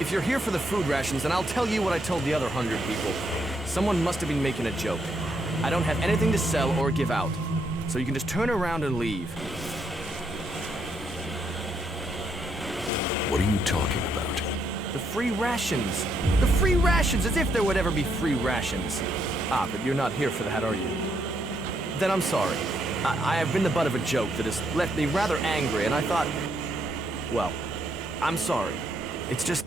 If you're here for the food rations, then I'll tell you what I told the other 100 people. Someone must have been making a joke. I don't have anything to sell or give out, so you can just turn around and leave. What are you talking about? The free rations. The free rations, as if there would ever be free rations. Ah, but you're not here for that, are you? Then I'm sorry. I have been the butt of a joke that has left me rather angry, and I thought... Well, I'm sorry. It's just...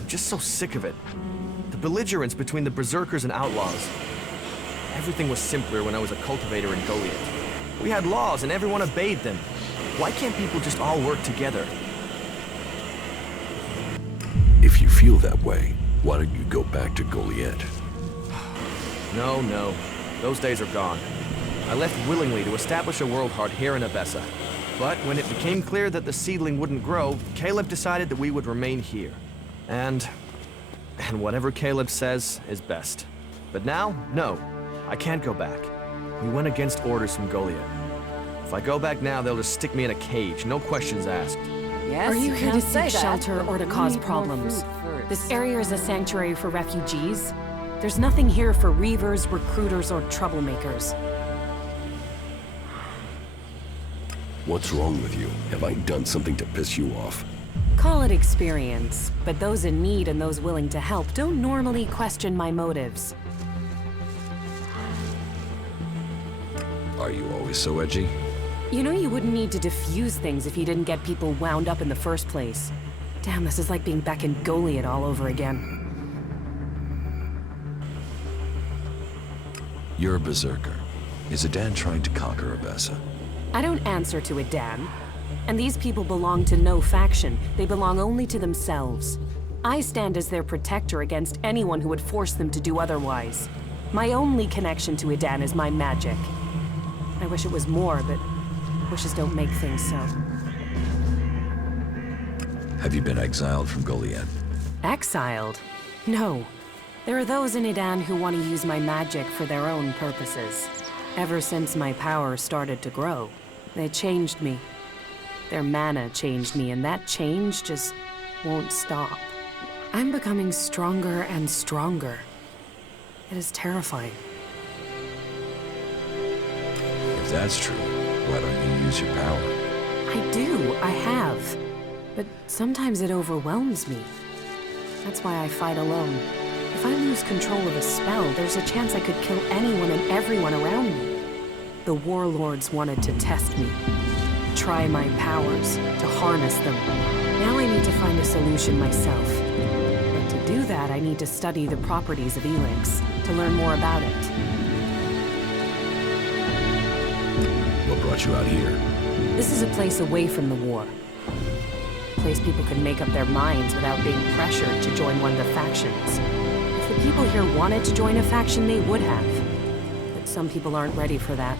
I'm just so sick of it. The belligerence between the berserkers and outlaws. Everything was simpler when I was a cultivator in Goliath. We had laws and everyone obeyed them. Why can't people just all work together? If you feel that way, why don't you go back to Goliath? No. Those days are gone. I left willingly to establish a world heart here in Abessa. But when it became clear that the seedling wouldn't grow, Caleb decided that we would remain here. And whatever Caleb says is best. But now, no, I can't go back. We went against orders from Goliath. If I go back now, they'll just stick me in a cage, no questions asked. Yes, Are you here to seek say that. shelter or to We cause need more problems? food first. This area is a sanctuary for refugees. There's nothing here for reavers, recruiters, or troublemakers. What's wrong with you? Have I done something to piss you off? Call it experience, but those in need and those willing to help don't normally question my motives. Are you always so edgy? You know you wouldn't need to diffuse things if you didn't get people wound up in the first place. Damn, this is like being back in Goliath all over again. You're a berserker. Is Adan trying to conquer Abessa? I don't answer to Adan. And these people belong to no faction. They belong only to themselves. I stand as their protector against anyone who would force them to do otherwise. My only connection to Adan is my magic. I wish it was more, but wishes don't make things so. Have you been exiled from Goliath? Exiled? No. There are those in Adan who want to use my magic for their own purposes. Ever since my power started to grow, they changed me. Their mana changed me, and that change just won't stop. I'm becoming stronger and stronger. It is terrifying. If that's true, why don't you use your power? I do, I have. But sometimes it overwhelms me. That's why I fight alone. If I lose control of a spell, there's a chance I could kill anyone and everyone around me. The warlords wanted to test me. Try my powers, to harness them. Now I need to find a solution myself. But to do that, I need to study the properties of Elex, to learn more about it. What brought you out here? This is a place away from the war. A place people can make up their minds without being pressured to join one of the factions. If the people here wanted to join a faction, they would have. But some people aren't ready for that.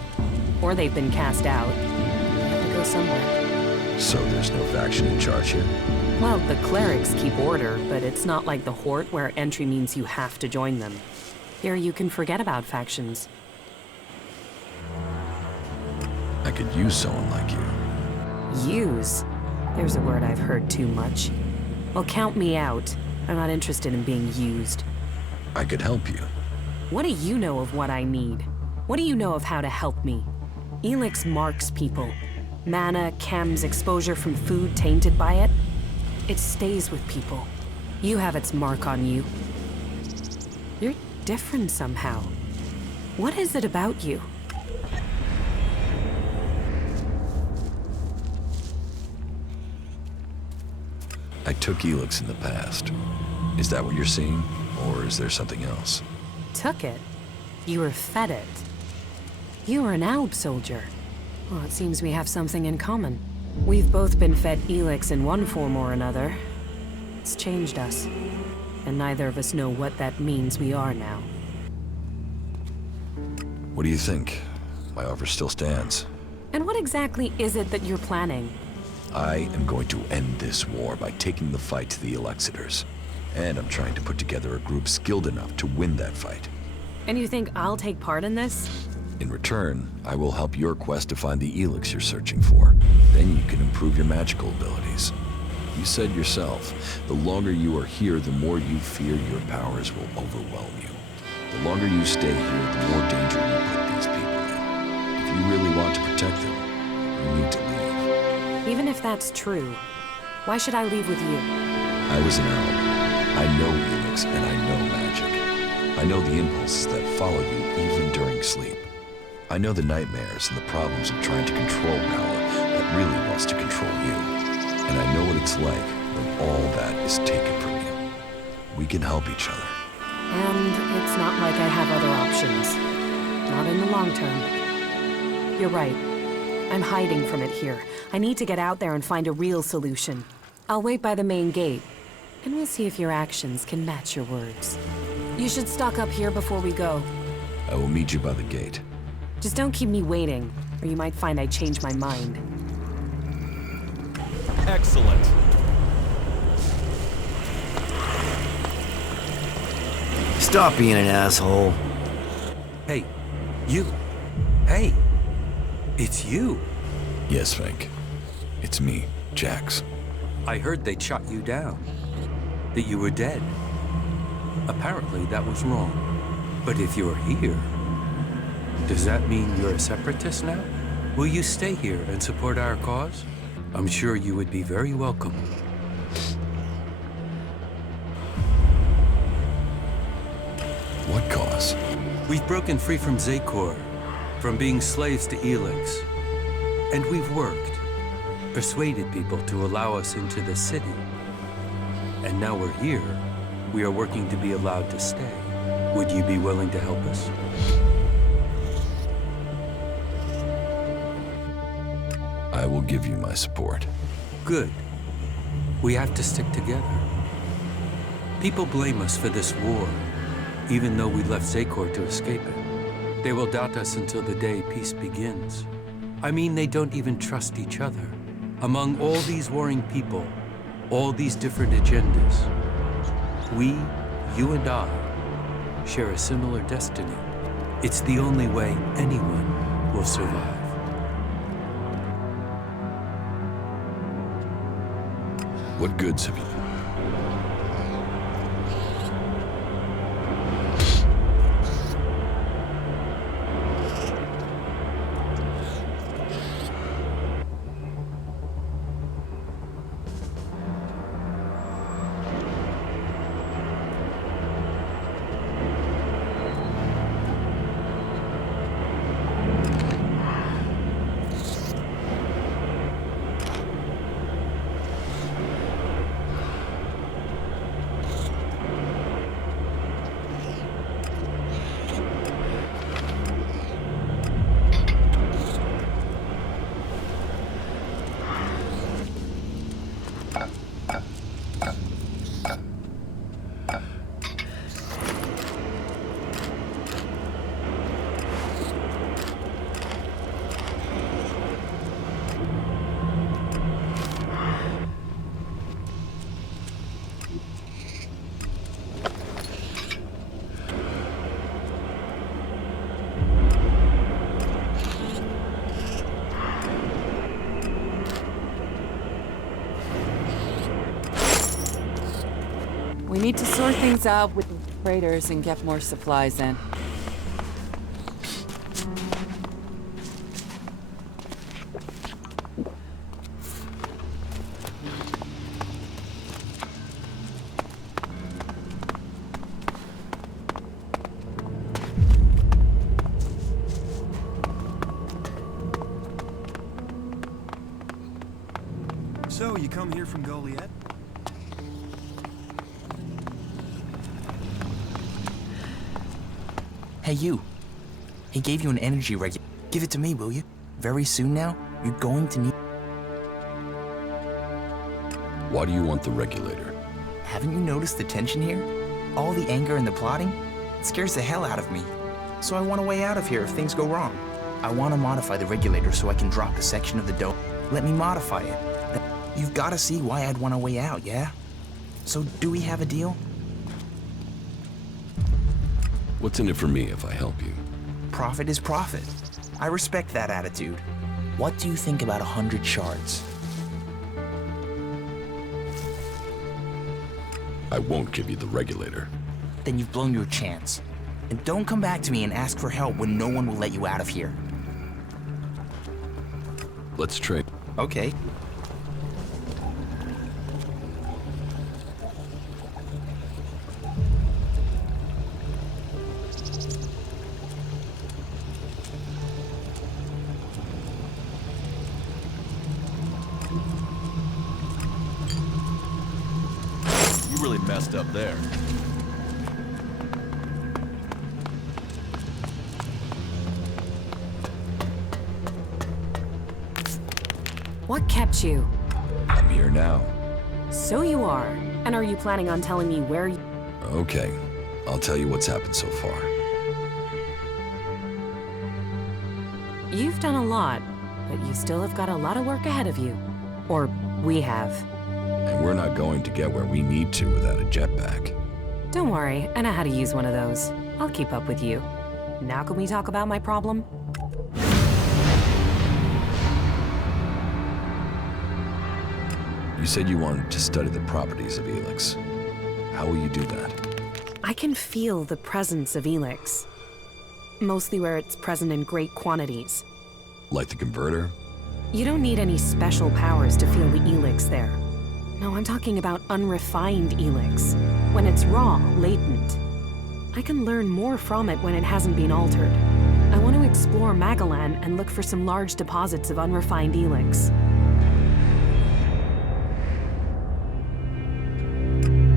Or they've been cast out. Go somewhere. So there's no faction in charge here? Well, the clerics keep order, but it's not like the Hort where entry means you have to join them. Here you can forget about factions. I could use someone like you. Use? There's a word I've heard too much. Well, count me out. I'm not interested in being used. I could help you. What do you know of what I need? What do you know of how to help me? Elex marks people. Mana, chems, exposure from food tainted by it. It stays with people. You have its mark on you. You're different somehow. What is it about you? I took Elex in the past. Is that what you're seeing? Or is there something else? Took it? You were fed it. You were an Alb soldier. Well, it seems we have something in common. We've both been fed Elex in one form or another. It's changed us. And neither of us know what that means we are now. What do you think? My offer still stands. And what exactly is it that you're planning? I am going to end this war by taking the fight to the Elexitors. And I'm trying to put together a group skilled enough to win that fight. And you think I'll take part in this? In return, I will help your quest to find the Elex you're searching for. Then you can improve your magical abilities. You said yourself, the longer you are here, the more you fear your powers will overwhelm you. The longer you stay here, the more danger you put these people in. If you really want to protect them, you need to leave. Even if that's true, why should I leave with you? I was an owl. I know Elex and I know magic. I know the impulses that follow you even during sleep. I know the nightmares and the problems of trying to control power that really wants to control you. And I know what it's like when all that is taken from you. We can help each other. And it's not like I have other options. Not in the long term. You're right. I'm hiding from it here. I need to get out there and find a real solution. I'll wait by the main gate, and we'll see if your actions can match your words. You should stock up here before we go. I will meet you by the gate. Just don't keep me waiting, or you might find I changed my mind. Excellent. Stop being an asshole. Hey, you. Hey, it's you. Yes, Frank. It's me, Jax. I heard they'd shot you down. That you were dead. Apparently that was wrong. But if you're here, does that mean you're a separatist now? Will you stay here and support our cause? I'm sure you would be very welcome. What cause? We've broken free from Zakor, from being slaves to Elex. And we've worked, persuaded people to allow us into the city. And now we're here, we are working to be allowed to stay. Would you be willing to help us? I will give you my support. Good. We have to stick together. People blame us for this war, even though we left Zakor to escape it. They will doubt us until the day peace begins. I mean, they don't even trust each other. Among all these warring people, all these different agendas, we, you and I, share a similar destiny. It's the only way anyone will survive. What goods have you? We need to sort things out with the traders and get more supplies in. So, you come here from Goliath? Hey, you. He gave you an energy regulator. Give it to me, will you? Very soon now, you're going to need... Why do you want the regulator? Haven't you noticed the tension here? All the anger and the plotting? It scares the hell out of me. So I want a way out of here if things go wrong. I want to modify the regulator so I can drop a section of the dome. Let me modify it. You've got to see why I'd want a way out, yeah? So do we have a deal? What's in it for me if I help you? Profit is profit. I respect that attitude. What do you think about 100 shards? I won't give you the regulator. Then you've blown your chance. And don't come back to me and ask for help when no one will let you out of here. Let's trade. Okay. You really messed up there. What kept you? I'm here now. So you are. And are you planning on telling me where you... Okay, I'll tell you what's happened so far. You've done a lot, but you still have got a lot of work ahead of you. Or we have. And we're not going to get where we need to without a jetpack. Don't worry, I know how to use one of those. I'll keep up with you. Now can we talk about my problem? You said you wanted to study the properties of Elex. How will you do that? I can feel the presence of Elex. Mostly where it's present in great quantities. Like the converter? You don't need any special powers to feel the Elex there. No, I'm talking about unrefined Elex. When it's raw, latent. I can learn more from it when it hasn't been altered. I want to explore Magalan and look for some large deposits of unrefined Elex.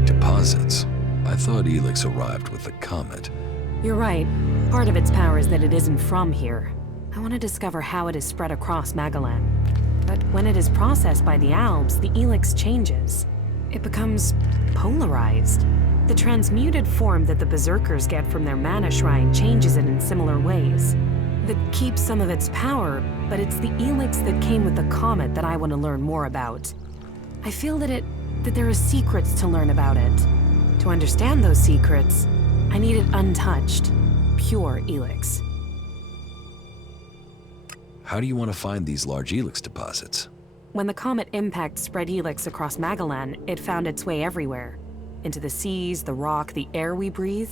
Deposits? I thought Elex arrived with the comet. You're right. Part of its power is that it isn't from here. I want to discover how it is spread across Magalan. But when it is processed by the Alps, the Elex changes. It becomes polarized. The transmuted form that the Berserkers get from their mana shrine changes it in similar ways. That keeps some of its power, but it's the Elex that came with the comet that I want to learn more about. I feel that there are secrets to learn about it. To understand those secrets, I need it untouched, pure Elex. How do you want to find these large Elex deposits? When the comet impact spread Elex across Magalan, it found its way everywhere. Into the seas, the rock, the air we breathe.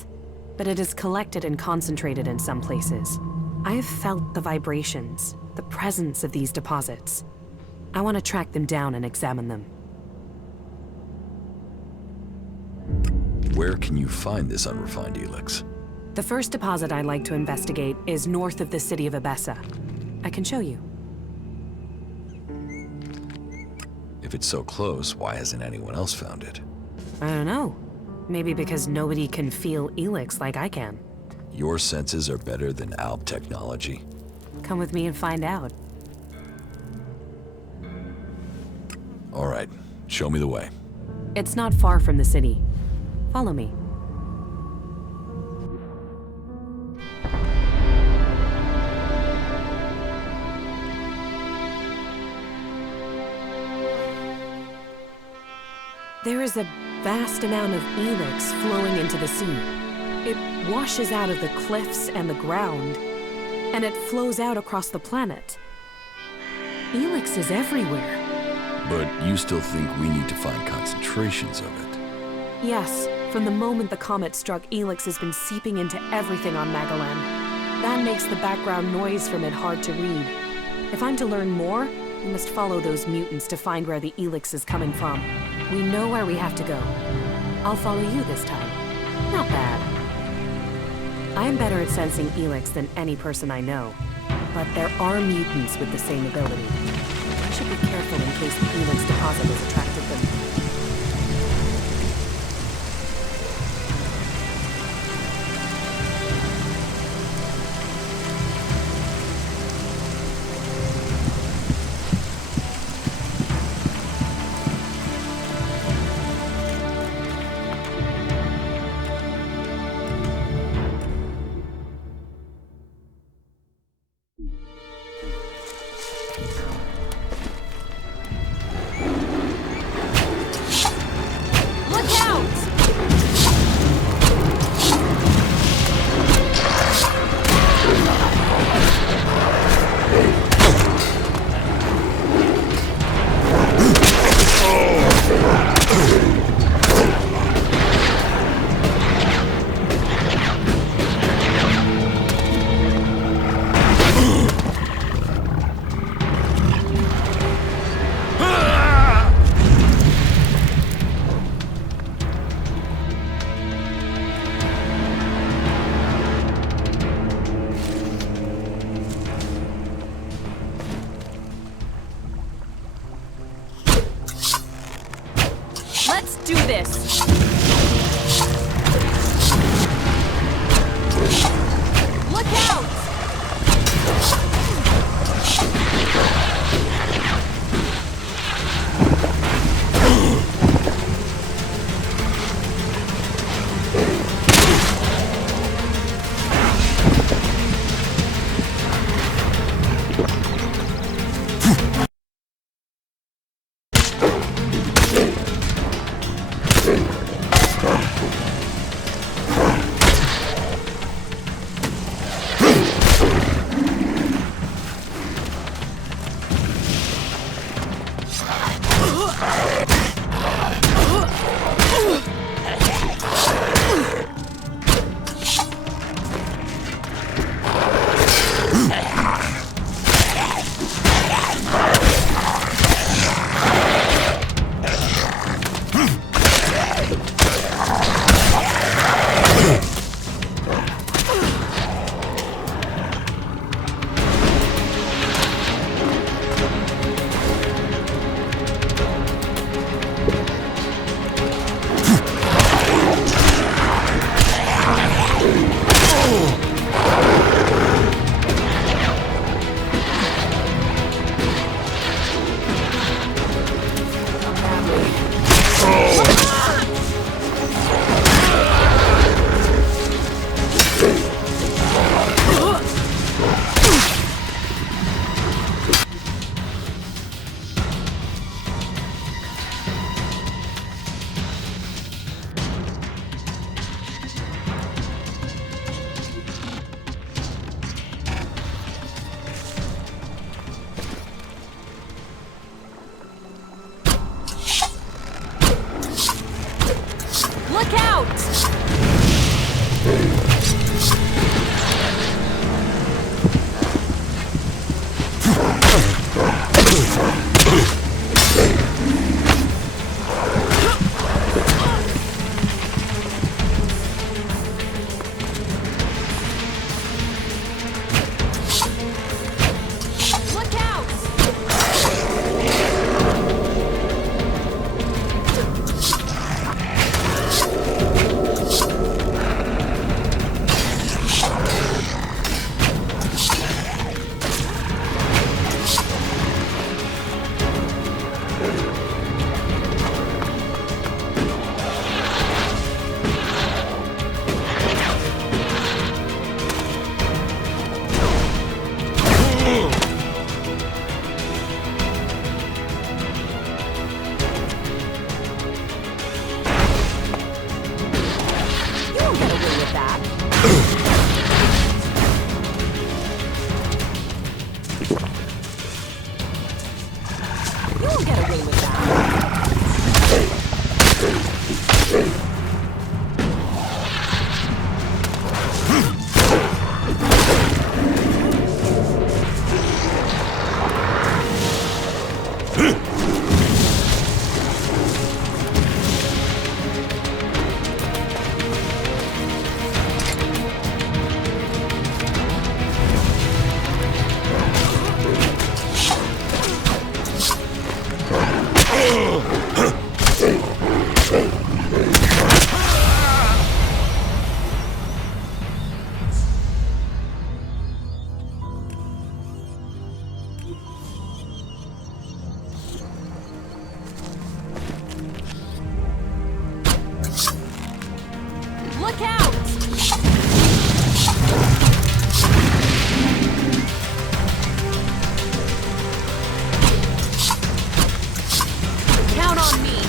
But it is collected and concentrated in some places. I have felt the vibrations, the presence of these deposits. I want to track them down and examine them. Where can you find this unrefined Elex? The first deposit I'd like to investigate is north of the city of Abessa. I can show you. If it's so close, why hasn't anyone else found it? I don't know. Maybe because nobody can feel Elex like I can. Your senses are better than Alp technology. Come with me and find out. All right, show me the way. It's not far from the city. Follow me. There is a vast amount of Elex flowing into the sea. It washes out of the cliffs and the ground, and it flows out across the planet. Elex is everywhere. But you still think we need to find concentrations of it? Yes, from the moment the comet struck, Elex has been seeping into everything on Magalan. That makes the background noise from it hard to read. If I'm to learn more, we must follow those mutants to find where the Elex is coming from. We know where we have to go. I'll follow you this time. Not bad. I am better at sensing Elex than any person I know. But there are mutants with the same ability. I should be careful in case the Elex deposit has attracted them. do this! Look out! Look out! Look out! Count on me!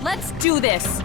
Let's do this!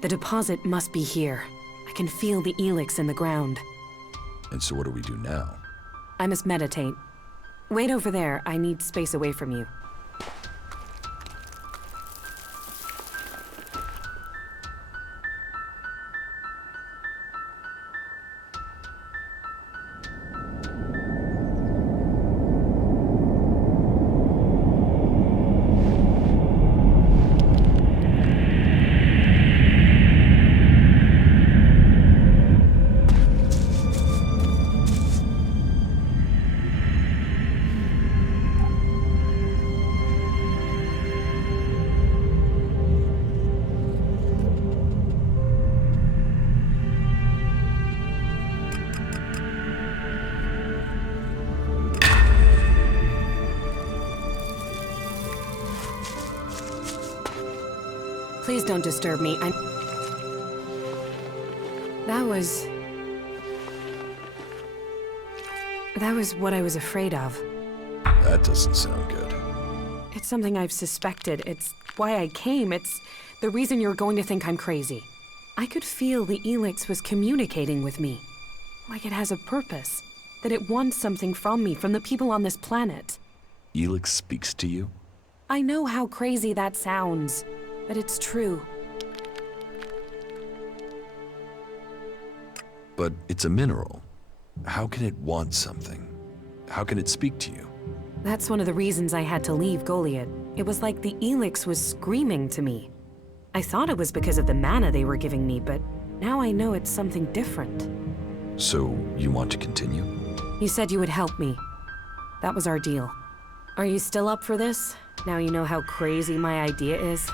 The deposit must be here. I can feel the Elex in the ground. And so what do we do now? I must meditate. Wait over there. I need space away from you. Please don't disturb me. That was what I was afraid of. That doesn't sound good. It's something I've suspected. It's why I came. It's the reason you're going to think I'm crazy. I could feel the Elex was communicating with me. Like it has a purpose. That it wants something from me, from the people on this planet. Elex speaks to you? I know how crazy that sounds, but it's true. But it's a mineral. How can it want something? How can it speak to you? That's one of the reasons I had to leave Goliad. It was like the Elex was screaming to me. I thought it was because of the mana they were giving me, but now I know it's something different. So, you want to continue? You said you would help me. That was our deal. Are you still up for this? Now you know how crazy my idea is?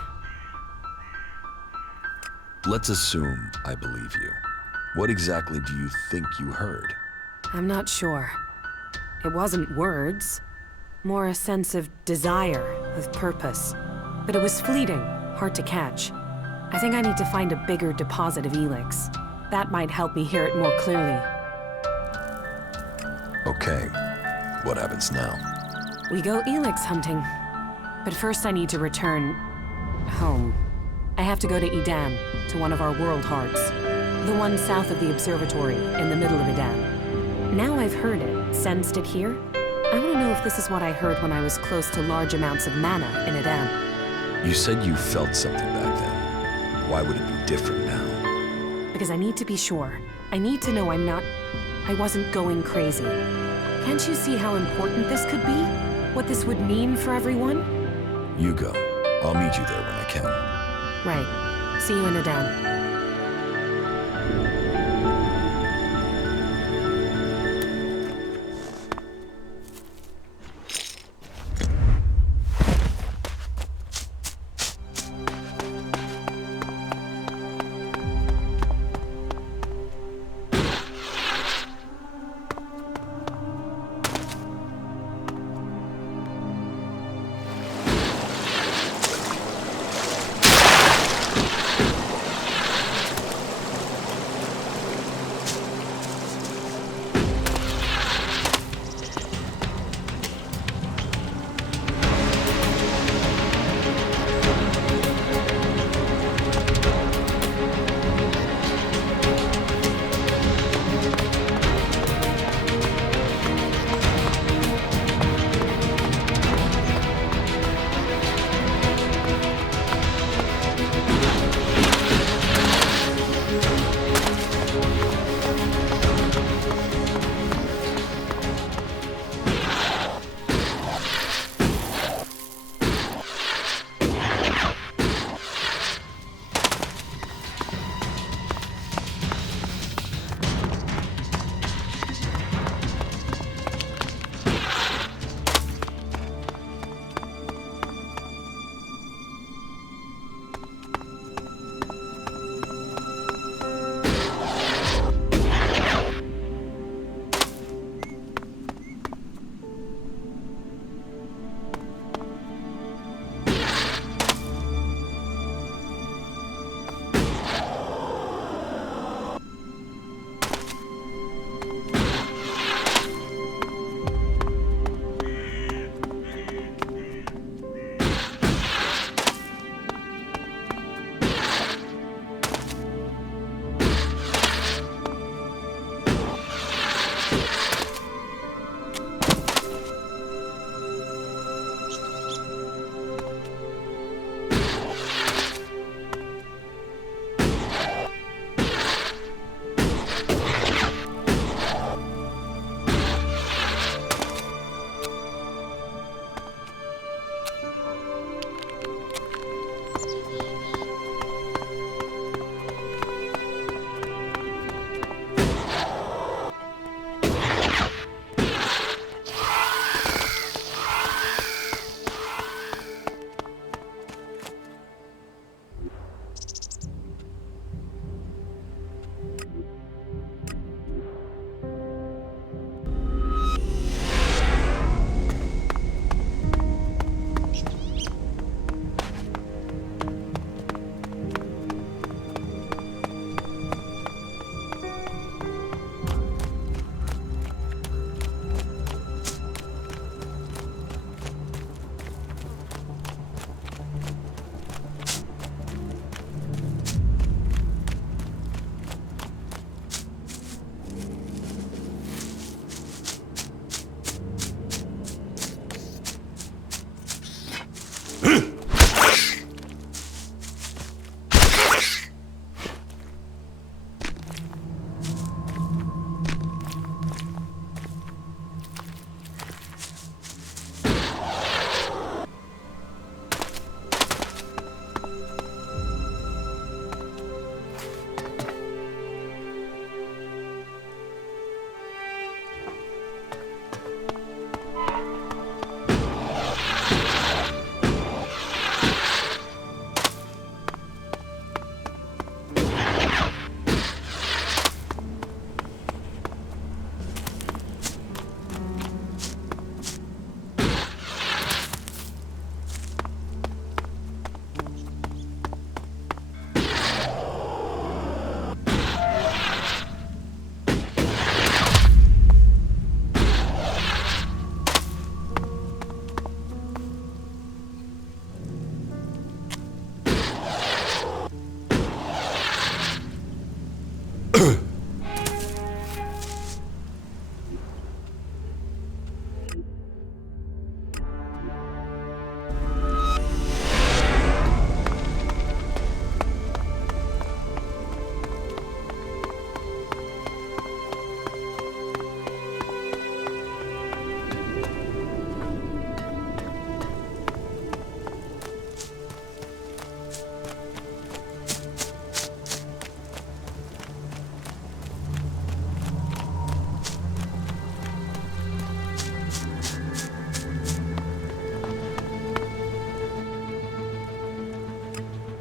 Let's assume I believe you. What exactly do you think you heard? I'm not sure. It wasn't words. More a sense of desire, of purpose. But it was fleeting, hard to catch. I think I need to find a bigger deposit of Elex. That might help me hear it more clearly. Okay. What happens now? We go Elex hunting. But first I need to return... home. I have to go to Eden, to one of our world hearts. The one south of the observatory, in the middle of Eden. Now I've heard it, sensed it here. I want to know if this is what I heard when I was close to large amounts of mana in Eden. You said you felt something back then. Why would it be different now? Because I need to be sure. I need to know I wasn't going crazy. Can't you see how important this could be? What this would mean for everyone? You go. I'll meet you there when I can. Right. See you in Eden.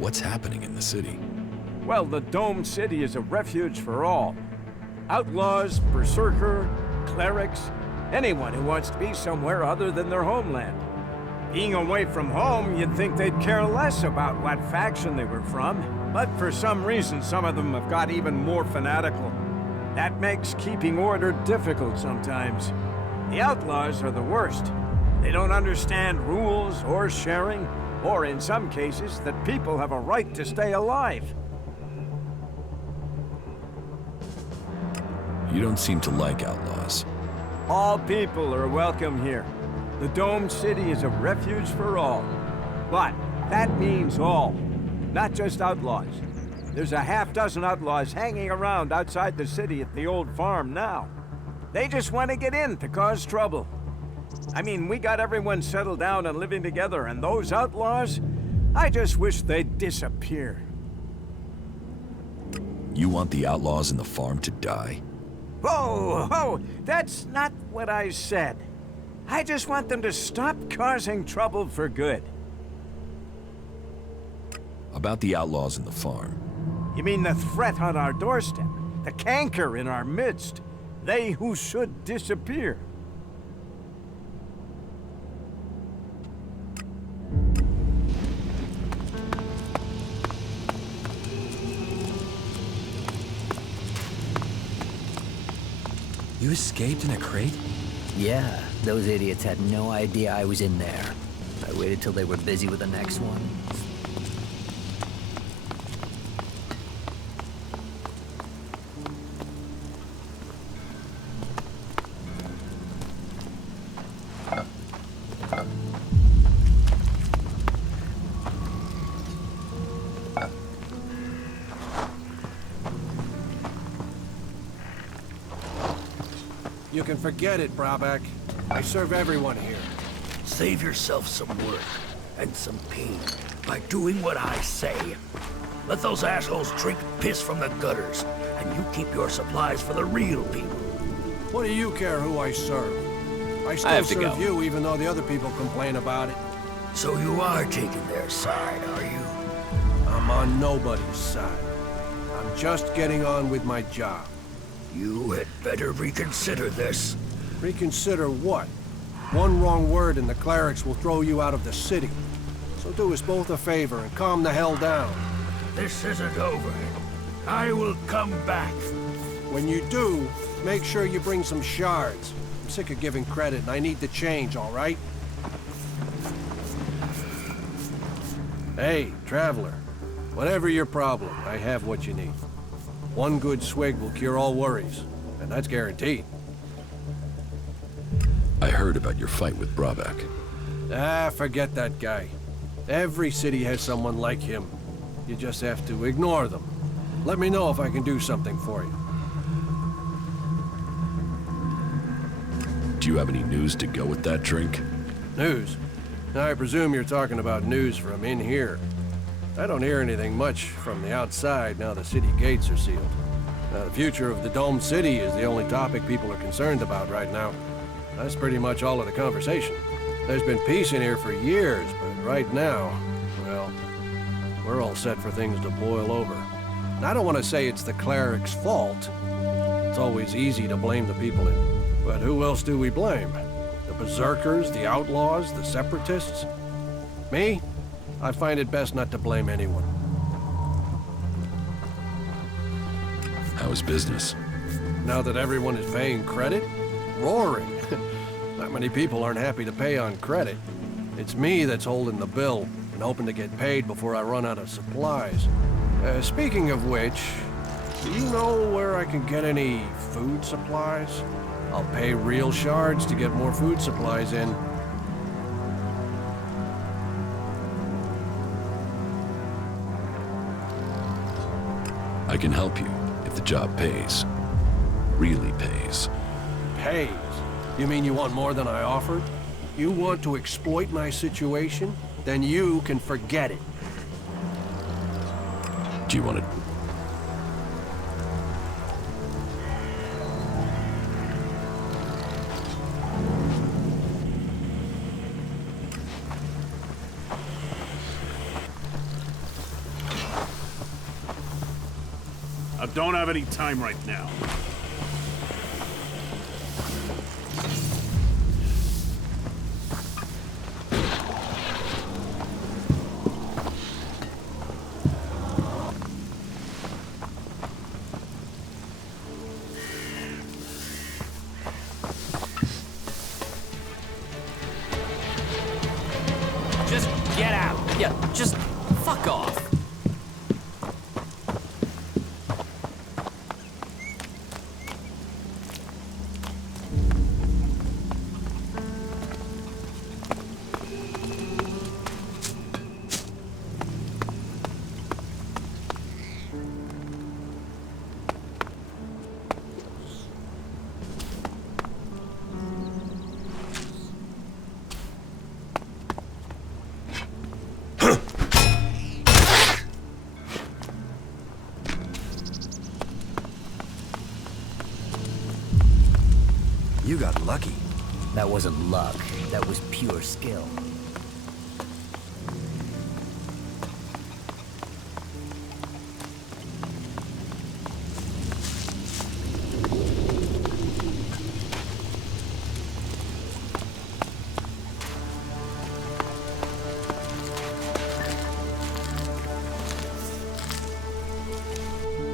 What's happening in the city? Well, the Dome City is a refuge for all. Outlaws, berserker, clerics, anyone who wants to be somewhere other than their homeland. Being away from home, you'd think they'd care less about what faction they were from. But for some reason, some of them have got even more fanatical. That makes keeping order difficult sometimes. The outlaws are the worst. They don't understand rules or sharing, or in some cases, that people have a right to stay alive. You don't seem to like outlaws. All people are welcome here. The Dome City is a refuge for all. But that means all, not just outlaws. There's a half-dozen outlaws hanging around outside the city at the old farm now. They just want to get in to cause trouble. I mean, we got everyone settled down and living together, and those outlaws, I just wish they'd disappear. You want the outlaws in the farm to die? Whoa, whoa, that's not what I said. I just want them to stop causing trouble for good. About the outlaws in the farm. You mean the threat on our doorstep? The canker in our midst? They who should disappear? You escaped in a crate? Yeah, those idiots had no idea I was in there. I waited till they were busy with the next one. You can forget it, Brabeck. I serve everyone here. Save yourself some work and some pain by doing what I say. Let those assholes drink piss from the gutters, and you keep your supplies for the real people. What do you care who I serve? I still have to serve go. you even though the other people complain about it. So you are taking their side, are you? I'm on nobody's side. I'm just getting on with my job. You had better reconsider this. Reconsider what? One wrong word and the clerics will throw you out of the city. So do us both a favor and calm the hell down. This isn't over. I will come back. When you do, make sure you bring some shards. I'm sick of giving credit and I need the change, all right? Hey, traveler. Whatever your problem, I have what you need. One good swig will cure all worries, and that's guaranteed. I heard about your fight with Brabeck. Ah, forget that guy. Every city has someone like him. You just have to ignore them. Let me know if I can do something for you. Do you have any news to go with that drink? News? I presume you're talking about news from in here. I don't hear anything much from the outside now the city gates are sealed. The future of the Dome City is the only topic people are concerned about right now. That's pretty much all of the conversation. There's been peace in here for years, but right now, well, we're all set for things to boil over. And I don't want to say it's the cleric's fault. It's always easy to blame the people in. But who else do we blame? The berserkers, the outlaws, the separatists? Me? I find it best not to blame anyone. How is business? Now that everyone is paying credit? Roaring. Not many people aren't happy to pay on credit. It's me that's holding the bill and hoping to get paid before I run out of supplies. Speaking of which, do you know where I can get any food supplies? I'll pay real shards to get more food supplies in. I can help you if the job pays. Really pays. Pays? You mean you want more than I offered? You want to exploit my situation? Then you can forget it. Do you want to... I don't have any time right now. Just get out. Yeah, just fuck off. You got lucky. That wasn't luck. That was pure skill.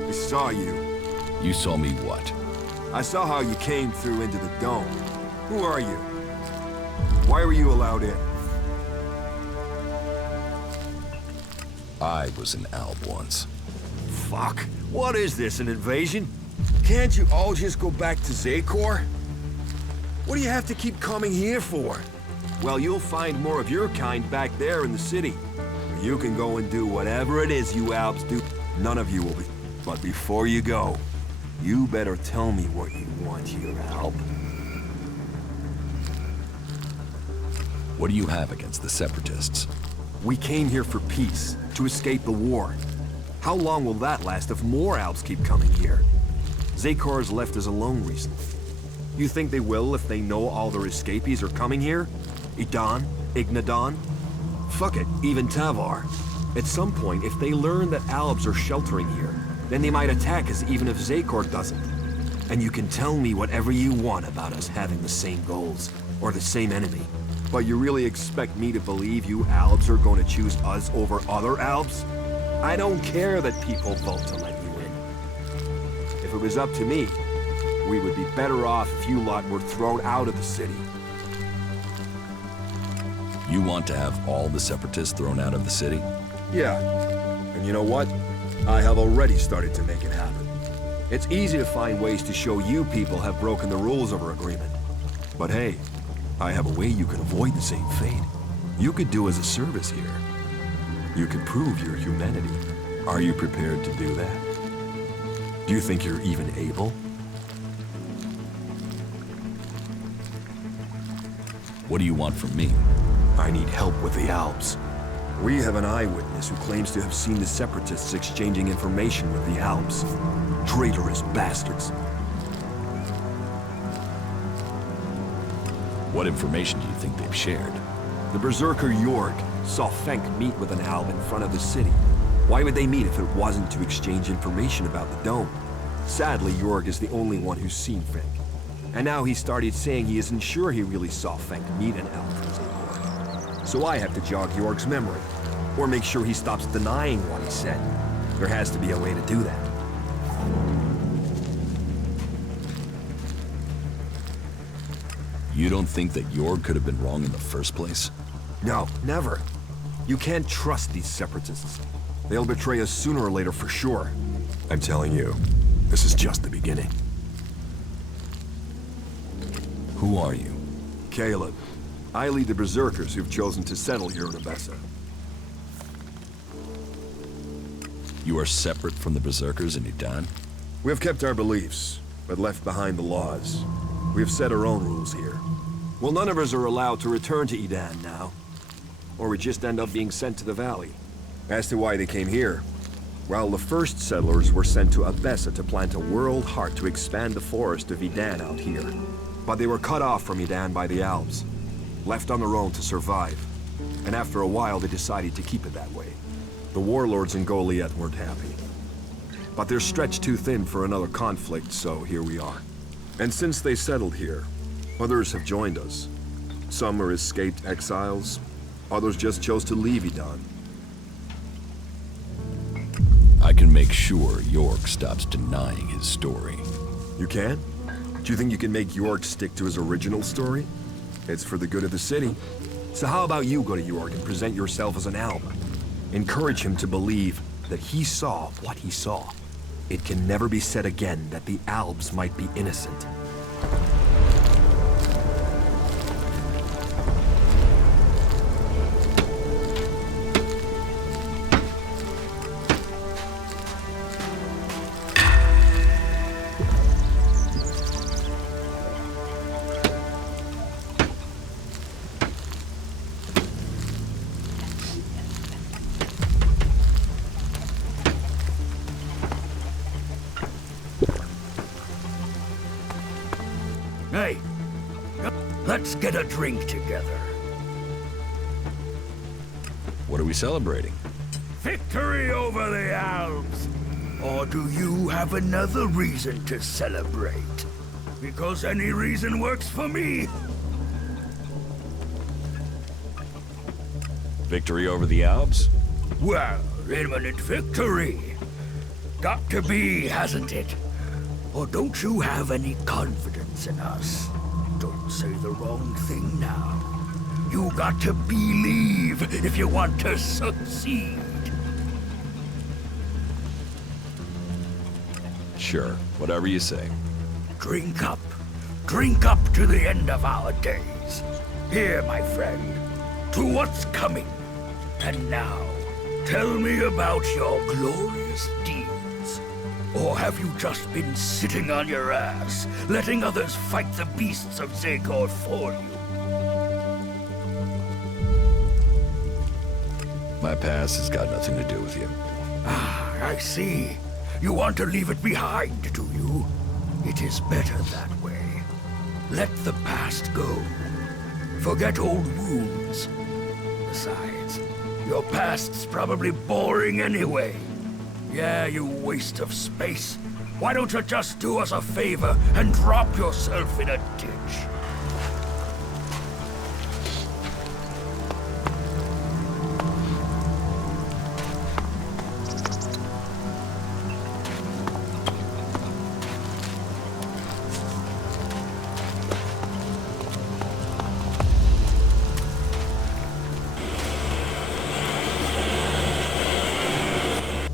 I saw you. You saw me what? I saw how you came through into the dome. Who are you? Why were you allowed in? I was an alb once. Fuck. What is this, an invasion? Can't you all just go back to Zakor? What do you have to keep coming here for? Well, you'll find more of your kind back there in the city. Where you can go and do whatever it is you Alps do. None of you will be. But before you go, you better tell me what you want here, Alp. What do you have against the Separatists? We came here for peace, to escape the war. How long will that last if more Alps keep coming here? Zakor's left us alone recently. You think they will if they know all their escapees are coming here? Idan? Ignadon? Fuck it, even Tavar. At some point, if they learn that Albs are sheltering here, then they might attack us even if Zakor doesn't. And you can tell me whatever you want about us having the same goals, or the same enemy. But you really expect me to believe you Albs are going to choose us over other Albs? I don't care that people vote to let you in. If it was up to me, we would be better off if you lot were thrown out of the city. You want to have all the Separatists thrown out of the city? Yeah. And you know what? I have already started to make it happen. It's easy to find ways to show you people have broken the rules of our agreement. But hey, I have a way you can avoid the same fate. You could do us a service here. You could prove your humanity. Are you prepared to do that? Do you think you're even able? What do you want from me? I need help with the Alps. We have an eyewitness who claims to have seen the Separatists exchanging information with the Alps. Traitorous bastards. What information do you think they've shared? The Berserker Jorg saw Fenk meet with an Alb in front of the city. Why would they meet if it wasn't to exchange information about the dome? Sadly, Jorg is the only one who's seen Fenk. And now he started saying he isn't sure he really saw Fenk meet an Alb from Zakor. So I have to jog Jorg's memory, or make sure he stops denying what he said. There has to be a way to do that. You don't think that Jorg could have been wrong in the first place? No, never. You can't trust these Separatists. They'll betray us sooner or later for sure. I'm telling you, this is just the beginning. Who are you? Caleb. I lead the Berserkers who've chosen to settle here in Abessa. You are separate from the Berserkers in Udan? We have kept our beliefs, but left behind the laws. We have set our own rules here. Well, none of us are allowed to return to Edan now. Or we just end up being sent to the valley. As to why they came here, well, the first settlers were sent to Abessa to plant a world heart to expand the forest of Edan out here. But they were cut off from Edan by the Alps, left on their own to survive. And after a while, they decided to keep it that way. The warlords in Goliath weren't happy. But they're stretched too thin for another conflict, so here we are. And since they settled here, others have joined us. Some are escaped exiles, others just chose to leave Eden. I can make sure York stops denying his story. You can? Do you think you can make York stick to his original story? It's for the good of the city. So how about you go to York and present yourself as an Alb? Encourage him to believe that he saw what he saw. It can never be said again that the Albs might be innocent. Hey, let's get a drink together. What are we celebrating? Victory over the Alps! Or do you have another reason to celebrate? Because any reason works for me. Victory over the Alps? Well, imminent victory. Got to be, hasn't it? Or don't you have any confidence in us? Don't say the wrong thing now. You got to believe if you want to succeed. Sure, whatever you say. Drink up. Drink up to the end of our days. Here, my friend, to what's coming. And now, tell me about your glorious deeds. Or have you just been sitting on your ass, letting others fight the beasts of Zekor for you? My past has got nothing to do with you. Ah, I see. You want to leave it behind, do you? It is better that way. Let the past go. Forget old wounds. Besides, your past's probably boring anyway. Yeah, you waste of space. Why don't you just do us a favor and drop yourself in a ditch?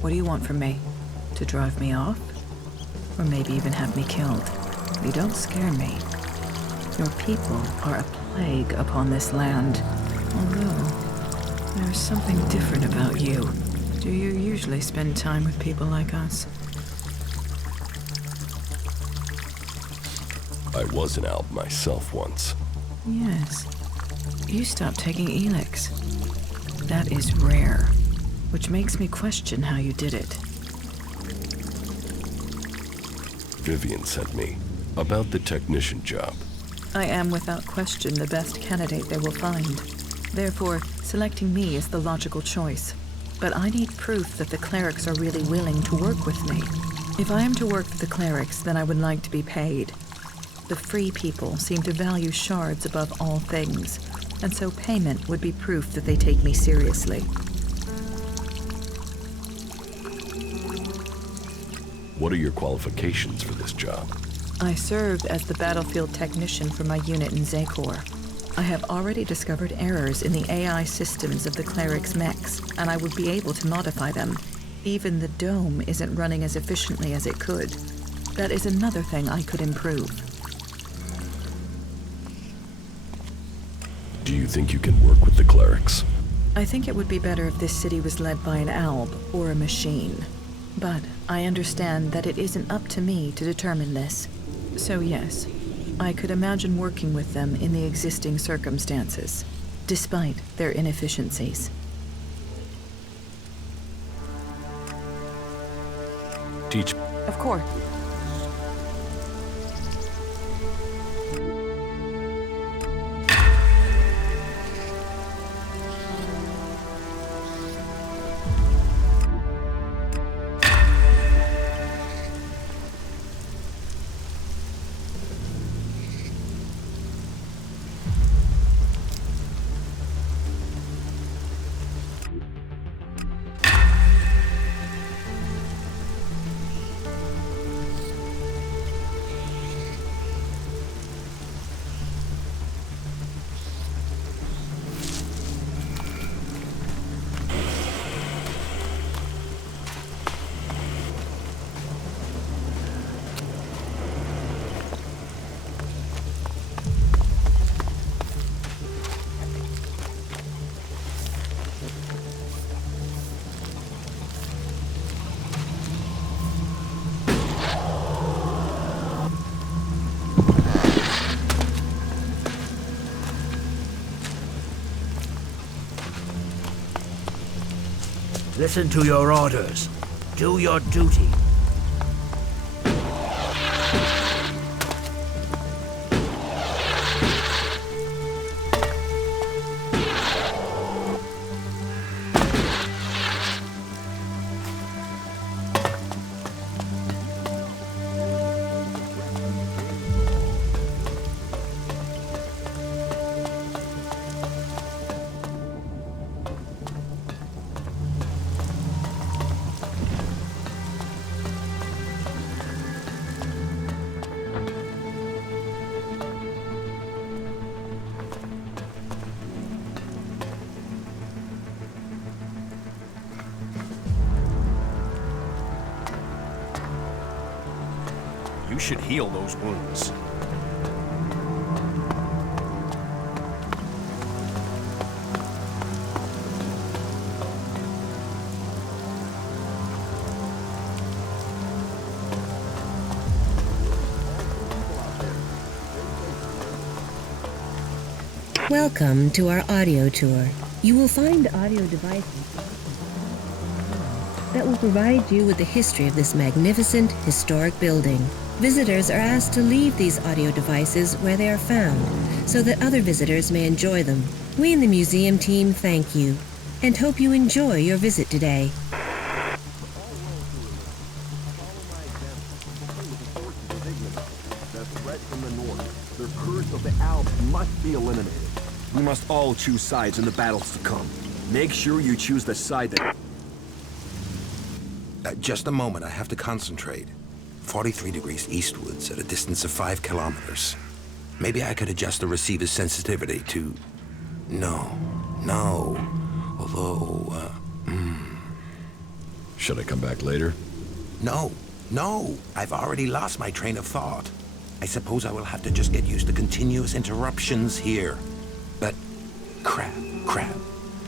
What do you want from me? To drive me off? Or maybe even have me killed? You don't scare me. Your people are a plague upon this land. Although, there's something different about you. Do you usually spend time with people like us? I was an Alb myself once. Yes. You stopped taking Elex. That is rare. Which makes me question how you did it. Vivian sent me about the technician job. I am without question the best candidate they will find. Therefore, selecting me is the logical choice. But I need proof that the clerics are really willing to work with me. If I am to work with the clerics, then I would like to be paid. The free people seem to value shards above all things, and so payment would be proof that they take me seriously. What are your qualifications for this job? I served as the battlefield technician for my unit in Zekor. I have already discovered errors in the AI systems of the clerics' mechs, and I would be able to modify them. Even the dome isn't running as efficiently as it could. That is another thing I could improve. Do you think you can work with the clerics? I think it would be better if this city was led by an Alb or a machine. But I understand that it isn't up to me to determine this. So yes, I could imagine working with them in the existing circumstances, despite their inefficiencies. Teach. Of course. Listen to your orders. Do your duty. You should heal those wounds. Welcome to our audio tour. You will find audio devices that will provide you with the history of this magnificent, historic building. Visitors are asked to leave these audio devices where they are found, so that other visitors may enjoy them. We in the museum team thank you, and hope you enjoy your visit today. The threat from the north, the curse of the Alps must be eliminated. We must all choose sides in the battles to come. Make sure you choose the side that... Just a moment, I have to concentrate. 43 degrees eastwards at a distance of 5 kilometers. Maybe I could adjust the receiver's sensitivity to... No. Although, Should I come back later? No. I've already lost my train of thought. I suppose I will have to just get used to continuous interruptions here. But, crap.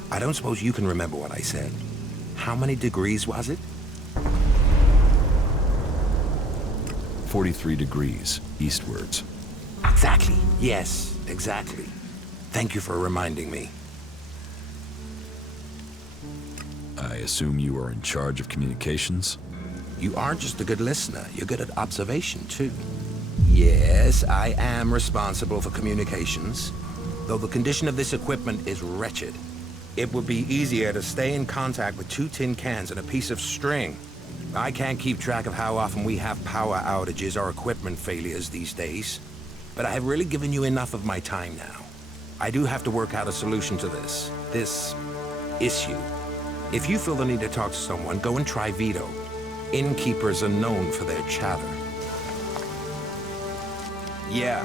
I don't suppose you can remember what I said. How many degrees was it? 43 degrees eastwards. Exactly. Yes, exactly. Thank you for reminding me. I assume you are in charge of communications? You aren't just a good listener, you're good at observation, too. Yes, I am responsible for communications, though the condition of this equipment is wretched. It would be easier to stay in contact with 2 tin cans and a piece of string. I can't keep track of how often we have power outages or equipment failures these days, but I have really given you enough of my time now. I do have to work out a solution to this issue. If you feel the need to talk to someone, go and try Vito. Innkeepers are known for their chatter. Yeah.